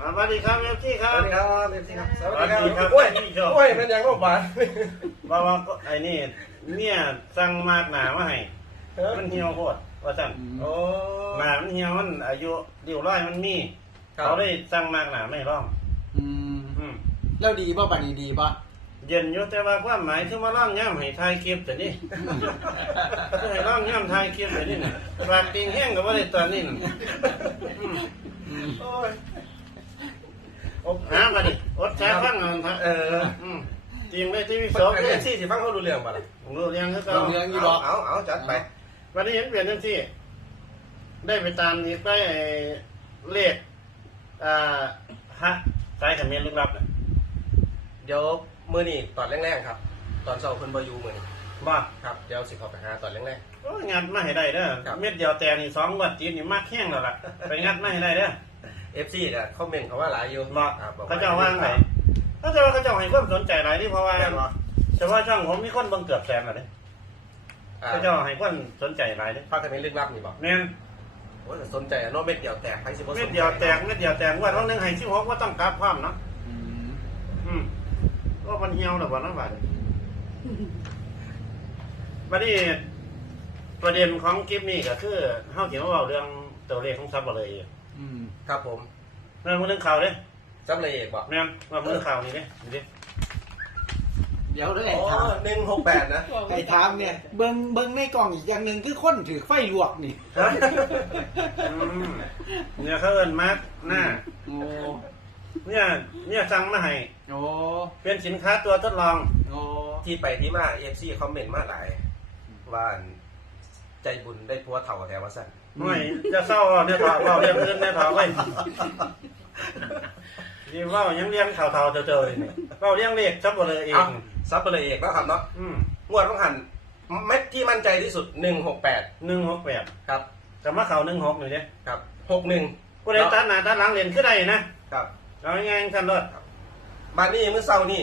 อ่าสวัสดีครับเอฟซีคสรับ วัสดีครับเอฟซีครับสวัสดีคสวัสดีครัรับบโอ้ยพี่โจ้โอ้ยเป็นยังโรคบาดว่าว่าก็ไอ้นี่เนี่ยสั่งมากหนามาให้เออมันเหี่ยวโคตรว่าสั่นโอ้หนามันเหี่ยวมันอายุเดียวร้อยมันมีครับเขาได้สั่งมากหนาไม่ร่อง อืมอืมแล้วดีป่ะบัดนี้ดีป่ะเย็นอยู่แต่ว่าความหมายคือมาร่องย่ำให้ทายคลิปแต่นี่ก็ให้ร่องย่ำทายคลิปแต่นี่นะปากติงแห้งกับว่าได้ตอนนี้น่ะอืมโอ้ย หามาดิอดแช่ฟังเงินครับเอออืมทีมได้ที่วิสศอวงเอฟซีสิฟังเขารู้เรื่องป่ะล่ะผมรู้เรียงคือเราเก่าเลี้ยงอยู่เอาบ่เอาเอาจัดไปวันนี้เห็นเปลี่ยนจังที่ ได้ไปตามอีกไปไอ้เลขอ่าฮะสายเขมิ้นลึกลับน่ะเดี๋ยวมือนี่ตอนแรกๆครับ ตอนเช้าเพิ่นบ่อยู่มือนี่ว่าครับเดี๋ยวสิเข้าไปหาตอนแรก โอ้ยงัดมาให้ได้เด้อครับ เม็ดเดียวแต่นี่สองวัดจีนนี่มากแห้งแล้วล่ะไปงัดมาให้ได้เด้อๆ เอฟซีเนี่ยคอมเมนต์เขาว่าหลายอยู่บอกครับบอกเขาเจ้าว่างไหนเขาเจ้าเขาเจ้าให้ความสนใจหลายที่เพราะว่าแม่นบ่เฉพาะช่องผมมีคนเบังเกือบแสนแล้วเด้อ่าเขาเจ้าให้ความสนใจหลายเด้ภาคกันเป็นลึกลับนี่บอกแม่นโอ้ยแต่สนใจอะเนาะเม็ดเดียวแตกใครสิบ่สนใจเม็ดเดียวแตกเม็ดเดียวแตกวันวันหนึงให้สิบหกว่าต้องกลับความเนาะอืมอืมก็มันเหี่ยวหรือเปล่าน้องบาดบัดนี้ประเด็นของคลิปนี้ก็คือเฮาเขียนว่าเรื่องตัวเลขของซับบ่เลย อืม ครับผมเรื่องเรื่องข่าวเด้จำเลยเอกบอกแม่นว่าเรื่องข่าวนี่เด้นี่เด้เดี๋ยวเลยอ๋อถามหนึ่งหกแปดนะ ไอ้ถามเนี่ย เบิ่งเบิ่งในกล่องอีกอย่างหนึ่งคือคนถือไฟลวกนี่ฮะอืมเนี่ยเขาเอิ้นมาร์กหน้า โอ้เนี่ยเนี่ยสั่งมาให้โอ้เป็นสินค้าตัวทดลอง โอ้ที่ไปที่มาเอฟซีคอมเมนต์มาหลายว่า ใจบุญได้พัวเถ่าแถวว่าสั้นไม่จะเศร้าเนี่ยถอดเว้าเรื่องอื่นเนี่ยถอดไว้นี่เว่ายังเลี้ยงข่าวเท่าๆเจอๆเลยนี่เว้าเลี้ยงเลขซับบ่เลยเอเอ้างซับไปเลยเอกแล้วครับเนาะอืมงวดต้องหันเม็ดที่มั่นใจที่สุดหนึ่งหกแปดหนึ่งหกแปดครับแต่มาเข่าหนึ่งหกหน่อยเด้ครับหกหนึ่งกูได้ตัดหน้าตัดหลังเรียนขึ้นได้นะครับเอาง่ายๆท่านรถบ้านนี้เมื่อเช้านี่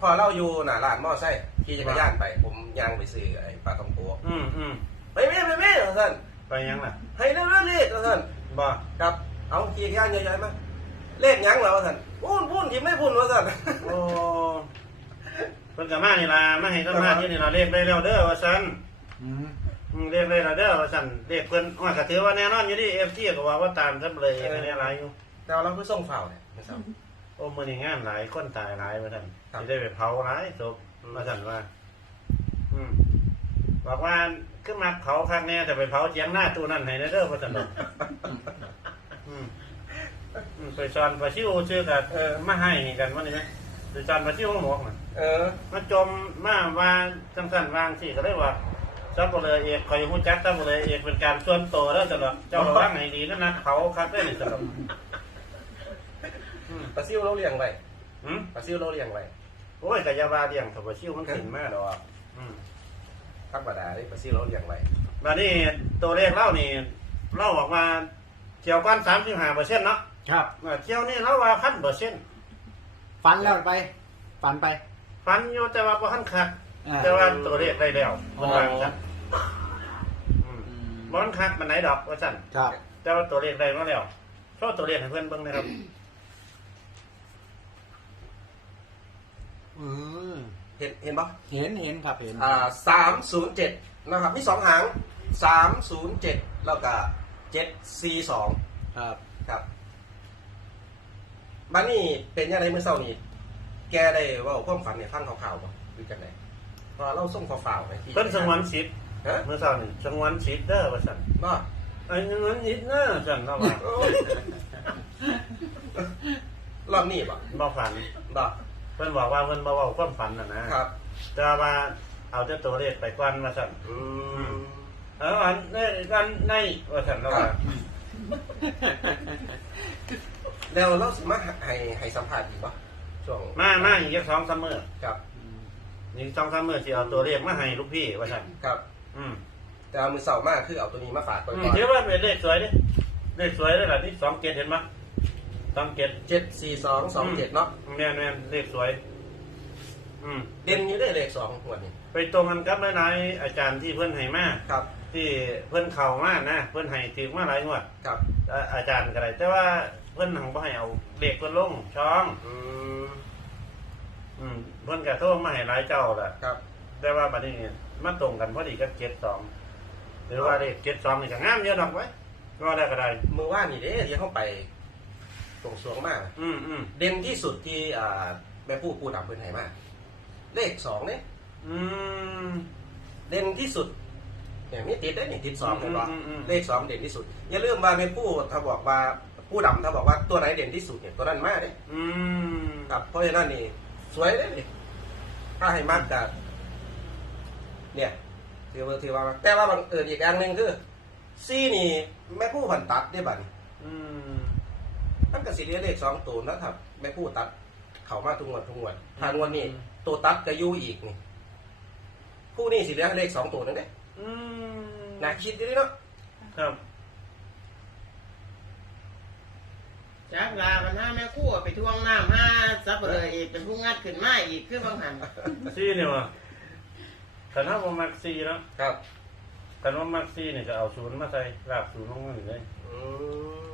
พอเราอยู่หน้าร้านมอไซค์ขี่จักรยานไป ผมย่างไปซื้อไอ้ปลาทองโกอืมอืม ไปแม่ไปแม่ท่านไปยังล่ะให้เรื่องเลขท่านบ่ครับเอาขี่จักรยานใหญ่ๆมาเลขหยังแล้วท่านพูนพูนทิมไม่พูนว่าท่านโอ้เพิ่นก็มานี่ล่ะมาให้ต้นมาที่นี่ล่ะเลขได้แล้วเด้อว่าซั่นอืมอืมเลขได้แล้วเด้อว่าซั่นเลขเพิ่นว่าก็ถือว่าแน่นอนอยู่ดิ FT ก็ว่าว่าตามซับเลยอันนี้หลายอยู่แต่ว่าเราเพิ่งส่งฝ่าวเนี่ยเมื่อเช้าโอ้มื้อนี้งานหลายคนตายหลายว่าซั่นครับสิได้ไปเผาหลายศพอืมว่าซั่นว่าอืมบอกว่า คือมาเผาครั้งแน่แต่ไปเผาเจียงหน้าตู้นั่นให้ได้เด้อว่าซั่นดอกอืมอืมไปสอนปลาชิวชื่อกับเออมาให้กันว่านี่ไหมไปสอนปลาชิวของหมวกน่ะเออ มาจมมาวางจังสันวางสิก็เลยว่าซับเลยเอกคอยหูจักซับเลยเอกเป็นการส่วนตัวแล้วตลอดเจ้าระวังให้ดีนะนะเขาคัดได้นี่ตลอดอืมปลาซิวเราเลี้ยงไว้อืมปลาซิวเราเลี้ยงไว้โอ้ยกะยาบาเดียงถ้าปลาชิวมันขึ้นมากดอกอืม ธรรมดาเลยปลาซิวเราเลี้ยงไว้มานี่ตัวเลขเล่านี่เล่าบอกว่าเกี่ยวกันสามสิบห้าเปอร์เซ็นต์เนาะครับว่าเที่ยวนี่เราว่าพันเปอร์เซ็นต์ฟันแล้วไป ฟันไป ฟันอยู่แต่ว่าพอพันคักอ่า แต่ว่าตัวเลขได้แล้วมันวางจันอืมบอนคักมันไหนดอกว่าสั่นครับ แต่ว่าตัวเลขได้มาแล้วโชว์ตัวเลขให้เพื่อนเบิ่งนะครับเออ เห็นเห็นปะเห็นเห็นครับเห็นอ่าสามศูนย์เจ็ดนะครับมีสองหางสามศูนย์เจ็ดแล้วก็เจ็ดสี่สองครับครับบ้านนี้เป็นยังไงเมื่อเช้านี้แกได้เว่าความฝันเนี่ยฟังข่าวๆป่ะหรือกันไหนเพราะเราส่งข่าวๆไปที่เพิ่นสงวนสิทธิ์ฮะเมื่อเช้านี่สงวนสิทธิ์เด้อว่าสั่นบ่ ไอ้สงวนสิทธิ์เด้อสั่นเราว่าโอ้ยรอบนี้ป่ะบ่ฝัน บ่เพิ่นบอกว่าเพิ่นบ่เว้าความฝันน่ะนะครับ แต่ว่าเอาแต่ตัวเลขไปก่อนว่าสั่นอืม เอออันในกันในว่าสั่นเราว่าแล้วเราสิมาให้ให้สัมภาษณ์อีกป่ะช่วงมามาอีกจักสองสามมื้อครับอีกสองสามมื้อสิเอาตัวเลขมาให้ลูกพี่ว่าสั่นครับ อืมแต่เอามือเสาร์มากคือเอาตัวนี้มาฝากก่อนอืมก่อนถือว่าเป็นเลขสวยเด้เลขสวยเลยล่ะนี่สองเกตเห็นมั้ย สองเกตเจ็ดสี่สองสองเจ็ดเนาะแม่นแม่นเลขสวย อืม เด่นอยู่ได้เลขสองงวันนี้ไปตรงกันกับหลายๆอาจารย์ที่เพื่อนให้มาครับ ที่เพิ่นเข้ามานะเพิ่นให้ถือมาหลายงวดครับอ่าอาจารย์ก็ได้แต่ว่าเพิ่นหังบ่ให้เอาเด็กเพิ่นลงช่อง อืมอืมเพิ่นก็โทรมาให้หลายเจ้าแหละครับ แต่ว่าบัดนี้มาตรงกันพอดีกับเจ็ดสองหรือว่าเลขเจ็ดสองนี่ก็งามเยอะดอกไว้ก็ได้ก็ได้มือว่านนี่เด้ที่เข้าไป ตรงสวงมาก อืมอืมเด่นที่สุดที่อ่าแม่ผู้ปูดำเพิ่นให้มาเลขสองเนี่ยอืมเด่นที่สุดเนี่ยมีติดได้นี่ติดสองเห็นปะอืมอืมอืมเลขสองเด่นที่สุด อย่าลืมว่าแม่ผู้ถ้าบอกว่าผู้ดำถ้าบอกว่าตัวไหนเด่นที่สุดเนี่ยตัวนั้นมาเด้อืมครับเพราะฉะนั้นนี่สวยเลยนี่ถ้าให้มากกับเนี่ยถือว่าถือว่าแต่ว่าบังเอิญอีกอย่างหนึ่งคือซีนี่แม่ผู้ผันตัดได้บัดนี้อืม มันก็สิเรียกเลขสองตัวนะครับแม่ผู้ตัดเข้ามาทุกงวดทุกงวดทางวดนี้ตัวตัดก็อยู่อีกนี่ผู้นี่สิเรียกเลขสองตัวนั่นเด้อืมน่าคิดอยู่ดิเนาะครับจักลามันห้าแม่ครู่ไปทวงน้ำห้าซับเปลยอีกเป็นผู้งัดขึ้นมาอีกคือบางหันซีเนี่ยวะคันถ้าว่ามักซีเนาะครับคันว่ามักซีเนี่ยจะเอาศูนย์มาใส่รากศูนย์ลงมาอยู่เลยอืม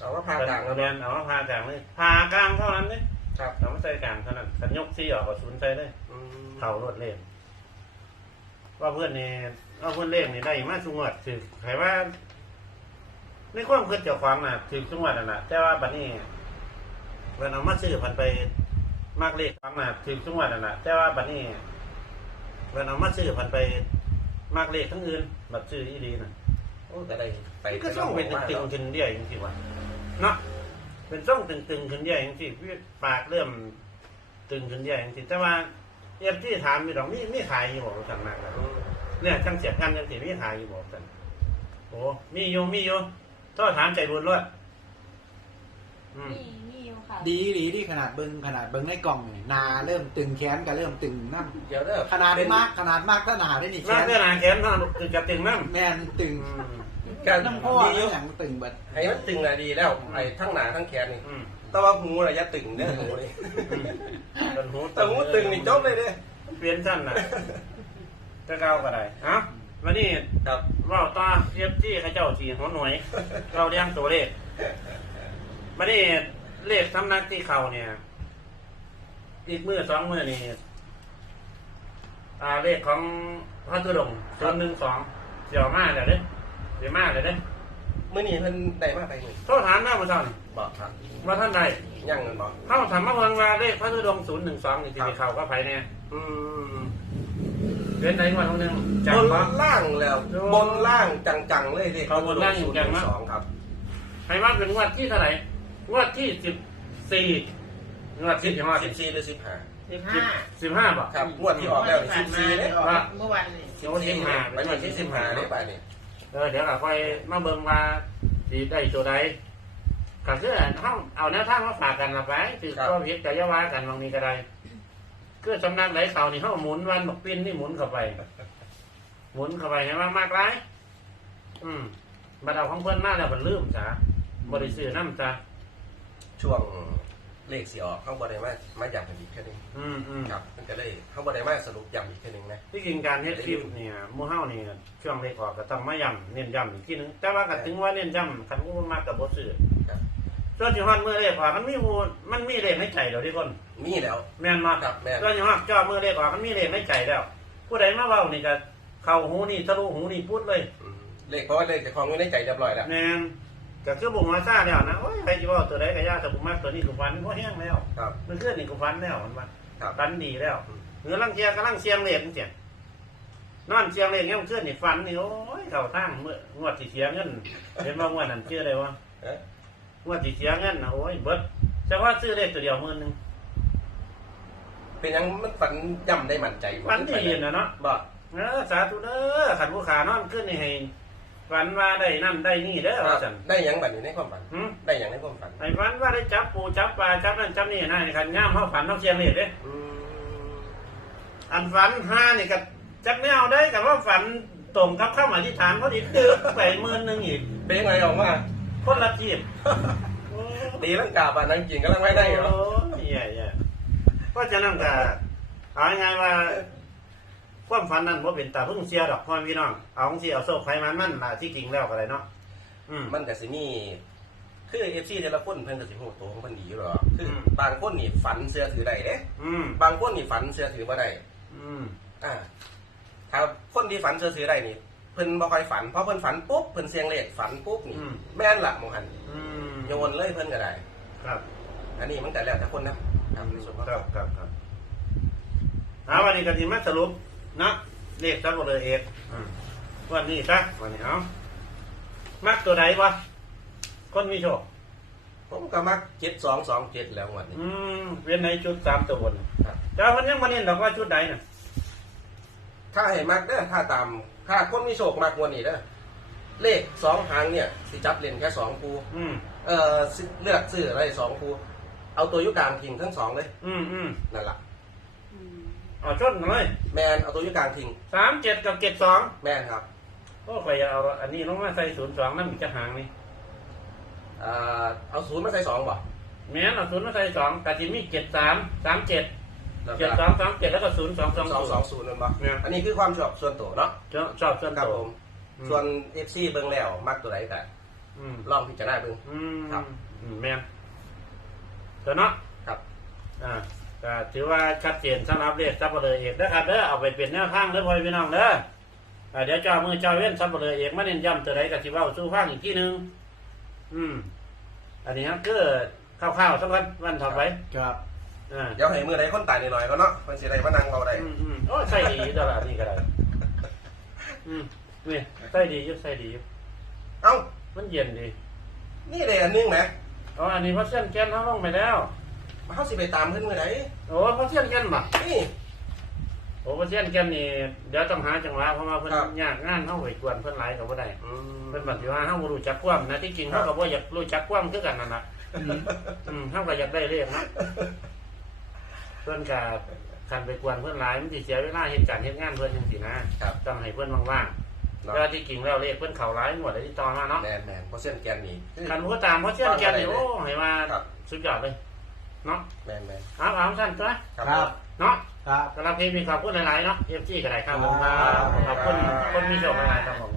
เอาว่าพากลางแล้วเรียเนาะนเอามาพากลางเลยพากลางเท่านั้นเลยครับเอามาใส่กลางเท่านั้นคันยกซีออกก็ศูนย์ใส่เลยอืมเท่ารวดเล่นว่าเพื่อนนี่ว่าเพื่อนเล่นนี่ได้มาสุงวดถือใครว่าในความเพื่อนเจ้าของน่ะถือสุงวดน่ะนะแต่ว่าบัดนี้เพื่อนเอามาซื้อพันไปมากเลขของน่ะถือสุงวดน่ะนะแต่ว่าบัดนี้เพื่อนเอามาซื้อพันไปมากเลขทั้งอื่นบัดซื้ออีดีน่ะโอ้แต่ได้ไปก็ต้องเป็นตึงๆขึ้นเดียวอย่างที่ว่า เนาะเป็นช่องตึงๆขึ้นเดียวอย่างที่พี่ปากเริ่มตึงขึ้นเดียวอย่างที่แต่ว่าเอฟที่ถามมีดอกนี่นี่ขายอยู่บอกสั่งมากแล้วอืมเนี่ยจังเสียบกันจังสีมีขายอยู่บอกสั่นโอ้มีอยู่มีอยู่ต้องถามใจรุนรวดอืมมีมีอยู่ค่ะดีหลีที่ขนาดเบิงขนาดเบิงในกล่องนี่หนาเริ่มตึงแขนก็เริ่มตึงน้ำเดี๋ยวเด้อขนาดเป็นมากขนาดมากก็หนาได้นี่แขน่านเพื่อนอาแขนเนาะคือจะตึงน้แมนตึงำอืม การน้ำพ่อดีอยู่อย่างตึงเบิดให้มันตึงอะดีแล้ว ไอ้ทั้งหนาทั้งแขนนี่ อืมแต่ว่าหูน่ะอย่าตึงเด้อหูนี่อืมเป็นหูแต่หูตึงนี่จบเลยเด้อเปลี่ยนสั้นน่ะจะเก้าก็ได้เอ้าวันนี้ครับว่าต่อเทียบที่ข้าเจ้าสี่หัวหน่วย เราเรียงตัวเลขมานี่เลขสำนักที่เขาเนี่ย อีกมือสองมือนี่อ่าเลขของพระตุดงศูนย์หนึ่งสองเสี่ยวมากเลยเด้ เสี่ยวมากเลยเด้มื้อนี้เพิ่นได้มาไปนี่โทษฐานหน้ามาเท่านี่บอกครับว่าท่านใดยังเงินบอกเข้าถามมาเมืองว่าเลขพระตุดงศูนย์หนึ่งสองนี่ที่มีเขาก็ไผเนี่ยอืมเว้นไหนวันหนึ่งบจังนวะ ล่างแล้วโอ้บนล่างจังๆเลยดิเขาบนล่างอยู่จังมากสองครับให้ว่าเป็นงวดที่เท่าไหร่งวดที่สิบสี่งวดที่สิบห้าสิบสี่หรือสิบห้าสิบห้าสิบห้าป่ะครับงวดที่ออกแล้วสิบสี่เนี่ยเมื่อวันนี่โอ้สิบห้า ไปวันที่สิบห้าเนี่ยไปนี่ เออเดี๋ยวเราค่อยมาเบิ่งว่าสีได้ตัวใดก็คือเอาเอาแนวทางมาฝากกันละไปถือก็พิจารณากันบางนี้ก็ได้คือสำนักไหนเขานี่เขาหมุนวันบอกปิ้นนี่หมุนเข้าไป หมุนเข้าไปเห็นว่ามากไรอืมบัดเอาของเพื่อนมาแล้วมันลืมจ้ะบริสุทธิ์น้ำจ้ะช่วง เลขสีออกเขาบอได้มามาย้ำกันอีกแค่นึงอืมอืมครับมันก็เลยเขาบอได้มาสรุปย้ำอีกแค่นึงนะที่จริงการเฮ็ดคลิปเนี่ยหมู่เฮานี่ช่วงเล็กออกก็ต้องมาย้ำเน้นย้ำอีกทีนึงแต่ว่าก็ถึงว่าเน้นย้ำคันกูมากกับบ่ซื้อครับส่วนที่ฮอดมือเลขออกมันมีหมู่มันมีเลขในใจแล้วที่คนมีแล้วแม่นบ่ครับแม่นส่วนที่ฮอดจ่อมือเลขออกมันมีเลขในใจแล้ว ผู้ใดมาเว้านี่ก็เข้าหูนี่ทะลุหูนี่พูดเลยอืมเลขเพราะว่าเลขจะคลองไว้ในใจเรียบร้อยแล้วแม่น ก็คือบ่งมาซ่าแล้วนะโอ้ยใครสิเว้าตัวใดก็ย่าแต่บ่มักตัวนี้กูฟันบ่แห้งแล้วครับมันคือนี่กูฟันแล้วมันว่าครับฟันดีแล้วหรือลังเทียกำลังเสียงเลขจังซี่นอนเสียงเลขยังขึ้นนี่ฟันนี่โอ้ยเข้าทางเมื่องวดที่เสียเงินเห็นว่างวดนั้นชื่ออะไรวะเอ๊ะงวดที่เสียเงินนะโอ้ยเบิดแต่ว่าซื้อเลขตัวเดียวหมื่นหนึงเป็นยังมันฝันย่ำได้มั่นใจฟันดีนะเนาะบอกเออสาธุเด้อขันผู้ขานอนขึ้นนี่ให้ ฝันว่าได้นั่นได้นี่เด้อว่าซั่นได้หยังบัดนี้ในความฝัน หึได้หยังในความฝันให้ฝันว่าได้จับปูจับปลาจับนั่นจับนี่นะให้ขันย่ามเฮาฝันเฮาเสียงเลขเด้ อืมอันฝันห้านี่ก็จักแนวได้กับว่าฝันตรงกับเข้ามาที่ฐานพอดีตึกไปหมื่นหนึงอีกเป็นยังไงออกมา คนละทีมตีลังกาบานนังกินก็ลังไม่ได้เหรอโอ้ยแย่ๆเพราะฉะนั้นก็เอาง่ายๆว่า ความฝันนั้นว่าเป็นตาเพิ่งเสียดอกพ่อพี่น้อง เอาของที่เอาโซ่ไฟมันมันล่ะที่จริงแล้วก็เลยเนาะอืม มันก็สิมีคือเอฟซีแต่ละคนเพิ่นก็สิฮู้ตัวของเพิ่นดีอยู่หรอกคืออม บางคนนี่ฝันเสื้อถือได้เด้อืมบางคนนี่ฝันเสื้อถือบ่ได้อืมอ่าถ้าคนที่ฝันเสื้อถือได้นี่เพิ่นบ่ค่อยฝันเพราะเพิ่นฝันปุ๊บเพิ่นเสียงเลขฝันปุ๊บนี่แม่นละหมองหันอืมโยนเลยเพิ่นก็ได้ ครับ อันนี้มันแต่แล้วแต่คนนะครับในส่วนของครับครับครับเอาวันนี้ก็ทีมาสรุป นะเลขทั้งหมดเลยเอกอืมวันนี้ซะวันนี้เอามักตัวไหนวะคนมีโชคผมก็มัก7227แล้วงวดนี้ อืมเวียนในชุดสามตัวบนครับเจ้าวันนี้มันเน้นดอกว่าชุดไหนน่ะถ้าให้มักเด้อถ้าตามถ้าคนมีโชคมักงวดนี้เด้อเลขสองหางเนี่ยสิจับเล่นแค่สองคู่อืมเอ่อสิเลือกซื้ออะไรสองคู่เอาตัวอยุกลางทิ้งทั้งสองเลย อืมอืมนั่นล่ะ เอาชนกันเลยแมนเอาตัวอยุกลางทิ้งสามเจ็ดกับเจ็ดสองแมนครับโอ้ใครจะเอาอันนี้ลงมาใส่ศูนย์สองนั่นมันจะหางนี่เอ่อเอาศูนย์มาใส่สองบ่แม้นเอาศูนย์มาใส่สองกะทิมีเจ็ดสามสามเจ็ดแล้วเจ็ดก็สองสามเจ็ดแล้วก็ศูนย์สองสองสองสสอองงศูนย์นั่นบ่เนี่ยอันนี้คือความชอบส่วนตัวเนาะชอบส่วนครับตัวผมส่วนเอฟซีเบิ่งแล้วมักตัวไหนก็อืมลองพิจารณาเบิ่งอืมครับอืมแม่นตัวเนาะครับอ่า ก็ถือว่าชัดเจนสำหรับเลขซับเบลอเอกนะครับเด้อเอาไปเปลี่ยนแนวทางเด้อพ่อพี่น้องเด้ออ่าเดี๋ยวเจ้ามือเจ้าเว้นซับเบลอเอกมาเน้นย้ำตัวใดกับสิเว้าสู้ฟังอีกทีหนึงอืม อันนี้ครับคือคร่าวๆสักวันวันต่อไปครับอ่าเดี๋ยวให้มือใดคนตายหน่อยๆก็เนาะเพิ่นสิได้มานั่งเราได้อืมอืมโอ้ใส่ดีอยู่ตลอดนี่ก็ได้อืมนี่ใส่ดีอยู่ใส่ดีอยู่เอ้ามันเย็นดีนี่เลยอันนึงแหมอ๋ออันนี้เพราะเส้นแกนเขาลงไปแล้ว เฮาสิไปตามเพิ่นมื้อใดโอ้เพราะเส้นแกนบ่นี่ โอ้เพราะเส้นแกนนี่เดี๋ยวต้องหาจังหวะเพราะว่าเพิ่นครับ ยากงานเฮาไปกวนเพิ่นหลายก็บ่ได้ อืม เพิ่นบัดสิว่าเฮาบ่รู้จักความนะที่จริงเฮาก็บ่อยากรู้จักความคือกันนั่นน่ะอืมเฮาก็อยากได้เลขนะเพิ่นก็คันไปกวนเพิ่นหลายมันสิเสียเวลาเฮ็ดการเฮ็ดงานเพิ่นจังซี่นะครับต้องให้เพิ่นว่างๆเนาะแล้วที่จริงแล้วเลขเพิ่นเข้าหลายหมดเลยที่ต่อมาเนาะแม่นแม่นเพราะเส้นแกนนี่คือคันผู้ตามเพราะเส้นแกนนี่โอ้ให้ว่าครับ สุดยอดเลย เนาะแม่นแม่นเอาเอาสั้นตัวครับ เนาะครับ สำหรับเพลงมีขอบคุณหลายๆเนาะเอฟซีก็ได้ครับผมครับขอบคุณคนมีโชคหลายๆครับผม